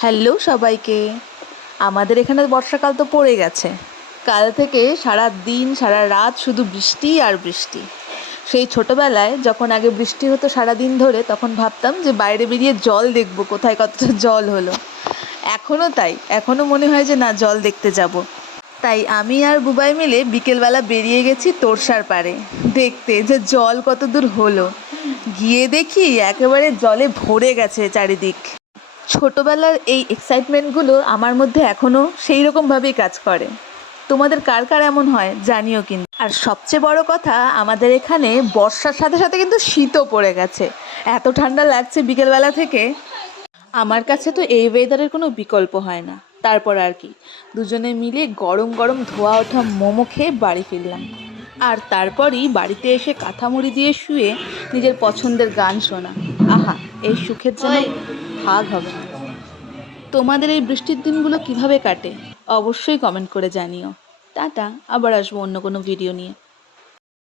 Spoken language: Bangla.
হ্যালো সবাইকে। আমাদের এখানে বর্ষাকাল তো পড়ে গেছে। কাল থেকে সারা দিন সারা রাত শুধু বৃষ্টি আর বৃষ্টি। সেই ছোটোবেলায় যখন আগে বৃষ্টি হতো সারা দিন ধরে, তখন ভাবতাম যে বাইরে বেরিয়ে জল দেখব, কোথায় কতটা জল হলো। এখনও তাই, এখনও মনে হয় যে না, জল দেখতে যাব। তাই আমি আর বুবাই মিলে বিকেলবেলা বেরিয়ে গেছি তোরসার পাড়ে দেখতে যে জল কত দূর হলো। গিয়ে দেখি একেবারে জলে ভরে গেছে চারিদিক। ছোটোবেলার এই এক্সাইটমেন্টগুলো আমার মধ্যে এখনও সেই রকমভাবেই কাজ করে। তোমাদের কার কার এমন হয় জানিও কিন্তু। আর সবচেয়ে বড় কথা, আমাদের এখানে বর্ষার সাথে সাথে কিন্তু শীতও পড়ে গেছে। এত ঠান্ডা লাগছে বিকেলবেলা থেকে। আমার কাছে তো এই ওয়েদারের কোনো বিকল্প হয় না। তারপর আর কি, দুজনে মিলে গরম গরম ধোয়া ওঠা মোমো খেয়ে বাড়ি ফিরলাম। আর তারপরই বাড়িতে এসে কাঁথামুড়ি দিয়ে শুয়ে নিজের পছন্দের গান শোনা। আহা, এই সুখের যেন ভাগ হবে না। তোমাদের এই বৃষ্টির দিনগুলো কিভাবে কাটে অবশ্যই কমেন্ট করে জানিও। টাটা, আবার আসবো অন্য কোনো ভিডিও নিয়ে।